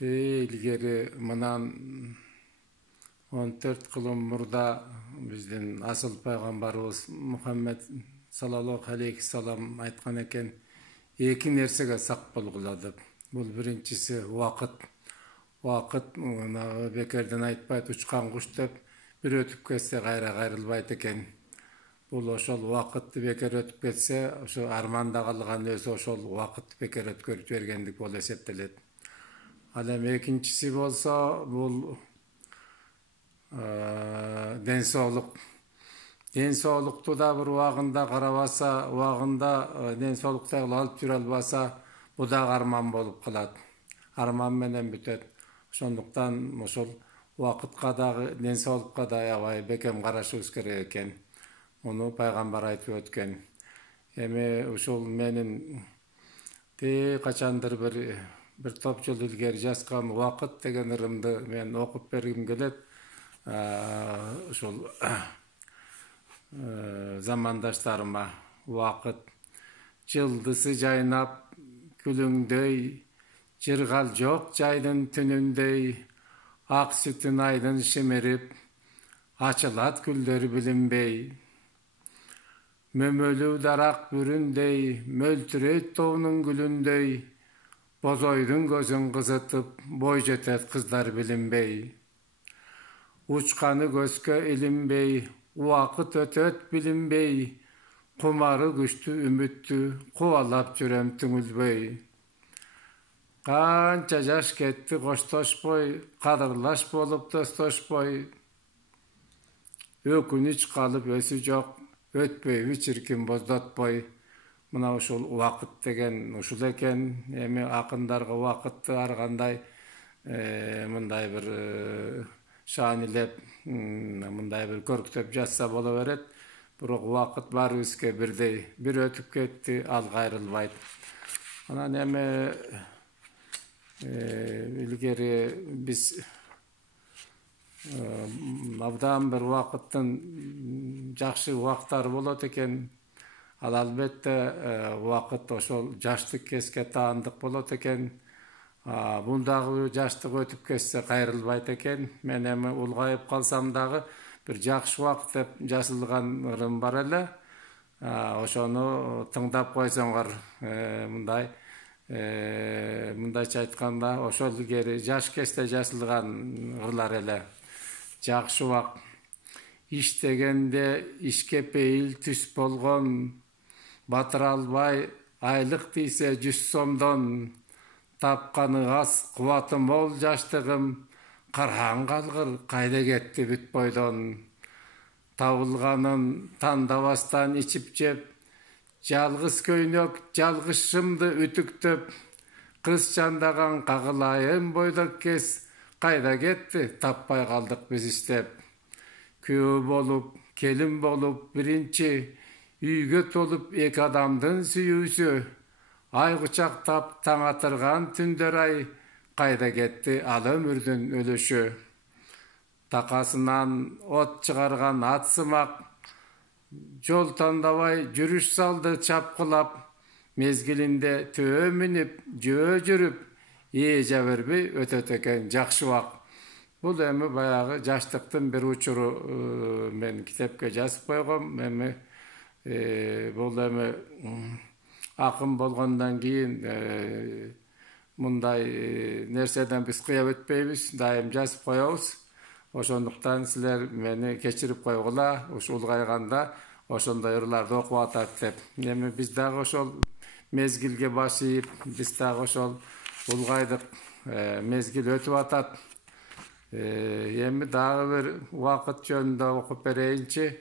ilgeri mынан 14 kılım murda bizden asıl peygamberimiz Muhammed sallallahu aleyhi salam aytkan eken iki nersege sak bolgula dep. Bul birinchisi vaqt. Vaqt bekerden aytpayt uçkan kuş dep bir ötüp ketse gayrılbayt eken. Bul oşol vaqtты beker ötüp ketse oşo armanda kalgan özü oşol vaqt beker ötkөрüp bergendik bol eseptelet. Alem ekinchisi bolsa bul densoğluk. Densoğluktu da bir vagında karabasa, vagında densoğlukta alıp jüre albasa, bu da arman bolup kalat. Arman menen bütet. Şonduktan oşol vaqtqa da densoğlukqa da aябай bekem karашыбыз керек экен. Onu peygamber aytып ötken. Эми ошол менин качандыр bir top жыл ilgeri жазган вакыт деген ырымды мен окуп бергим келет. Ошол zamandaşlarıma vaqt жылдысы жайнап күлүңдөй жыргал жок жайдын түнүндөй ак сүтүн айдын шимирип ачылат гүлдөр билинбей мөмөлүү дарак бүрүндөй мөлтүрөйт тоонун гүлүндөй бозойдун көзүн кызытып бой жетет кыздар билинбей учканы көзгө илинбей вакыт өтөт билинбей кумары күчтүү үмүттү кубалап жүрөм түңүлбөй канча жаш кетти коштошпой кадырлаш болуп достошпой өкүнүч калып өсү жок өтпөйбү чиркин боздотпой мына ушул вакыт деген ушул экен. Эми акындарга вакытты ар кандай мындай бир шаанилеп мындай бир көрктөп жазса боло берет. Бирок вакыт баарыбызга бирдей. Бир өтүп кетти, ал кайрылбайт. Анан эми илгери биз абдан бир вакыттын жакшы убактары болот экен. Ал албетте вакыт ошол жаштык kesке таандык болот экен. Бундагы жаштык өтүп кетсе кайрылбайт экен. Мен эми улгайып калсам дагы бир жакшы убакыт деп жазылган ырым бар эле. Ошону тыңдап койсоңор мындайча айтканда ошол илгери жаш кезде жазылган ырлар эле. Жакшы убак иштегенде ишке пейил түс болгон батыра албай айлык тийсе 100 сомдон тапканы аз кубаты мол жаштыгым караң калгыр кайда кетти бүт бойдон табылганын тандабастан ичип жеп жалгыз көйнөк жалгызшымды үтүктөп кыз чандаган кагылайын бойдок кез кайда кетти таппай калдык биз иштеп күйөө болуп келин болуп биринчи үйгө толуп эки адамдын сүйүүсү ай кучактап таң атырган түндөр ай кайда кетти ал өмүрдүн өлүшү такасынан от чыгарган ат сымак жол тандабай жүрүш салды чапкылап мезгилинде төө минип жөө жүрүп эжа бербей өтөт экен жакшы убак. Бул эми баягы жаштыктын бир учуру мен китепке жазып койгом. Эми бул эми акын болгондон кийин мындай нерседен биз кыяп өтпөйбүз, дайым жазып коебуз. Ошондуктан силер мени кечирип койгула, ушул улгайганда ошондой ырларды окуп атат деп. Эми биз дагы ошол мезгилге баш ийип, биз дагы ошол улгайдык, мезгил өтүп атат. Эми дагы бир вакыт жөнүндө окуп берейинчи.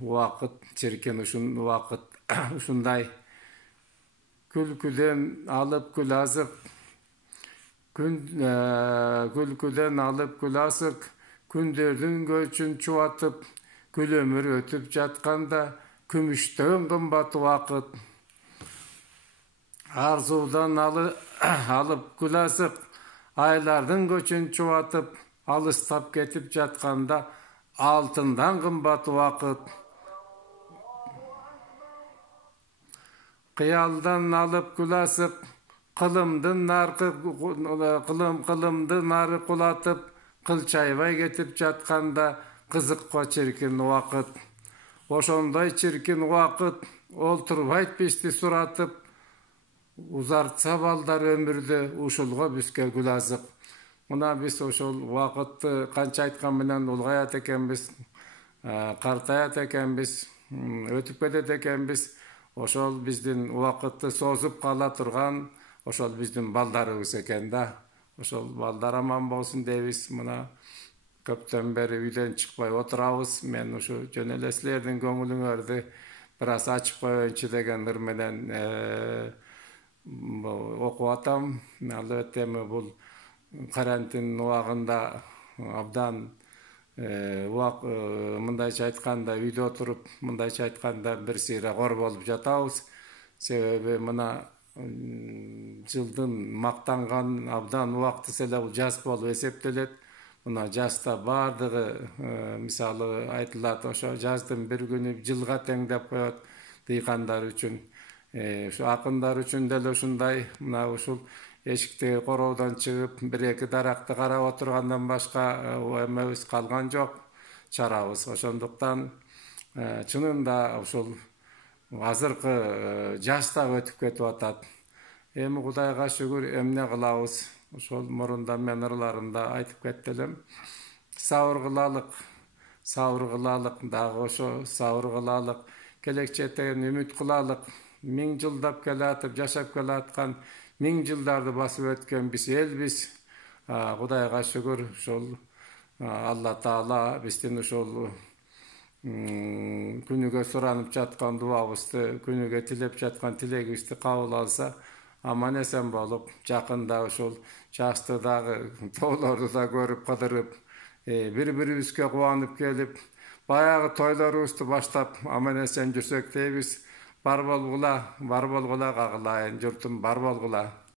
Вакыт чиркин ушун вакыт ушундай күлкүдөн алып күл азык күлкүдөн алып күл азык күндөрдүн көчүн чубатып күл өмүр өтүп жатканда күмүштөн кымбат вакыт арзуудан алып күл азык айлардын көчүн чубатып алыстап кетип жатканда алтындан кымбат вакыт кыялдан алып күл азык Kılımdı nары kulatıp, kıl çayvay getip jatkanda kızıkpa çirkin vakıt. Oşonday çirkin vakıt, olturbay pişti suratıp, uzartsa balдар ömürde uşulga büske gülazık. Muna biz oşol vakıtты kança aytkan menen ulgayat ekenbiz, kartayat ekenbiz, ötüp ketet ekenbiz. Oşol bizdin vakıtты sozup kala turgan, oşol bizdin baldarыбыз eken da. Oşol baldar aman bolsun deybiz. Muna köpten beri үйдөн чыкпай отурабыз. Men uşu jöneleslerдин көңүлүңөрдү biraz açıp koyunçu degendir menen okup atam. Albatta bul karantin убагында abdan мындайча айтканда үйдө отуруп, мындайча айтканда бир сыйра кор болуп жатабыз. Себеби мына жылдын мактанган абдан убактысы эле бул жаз болуп эсептелет. Мына жазда бардыгы мисалы айтылат, ошо жаздын бир күнү жылга тең деп коет дыйкандар үчүн. Ушу акындар үчүн деле ушундай мына ушул эшиктеги короодон чыгып бир эки даракты карап отургандан башка эмебиз калган жок, чарабыз. Ошондуктан чынында ушул азыркы жаз да өтүп кетип атат. Эми Кудайга шүгүр, эмне кылабыз? Ошол мурунда мен ырларымда айтып кетти элем. Сабыр кылалык, дагы ошо сабыр кылалык, келечектен үмүт кылалык. 1000 жылдап келатып, жашап келаткан 1000 жылдарды басып өткөн биз элбиз. Кудайга шүгүр, ошол Алла Таала биздин ошол күнүгө суранып жаткан дуабызды, күнүгө тилеп жаткан тилегибизди кабыл алса, аман эсен болуп, жакында ошол жазды дагы, тоолорду да көрүп кыдырып, бири-бирибизге кубанып келип, баягы тойлорубузду баштап аман эсен жүрсөк дейбиз. Бар болгула, кагылайын журтум, бар болгула.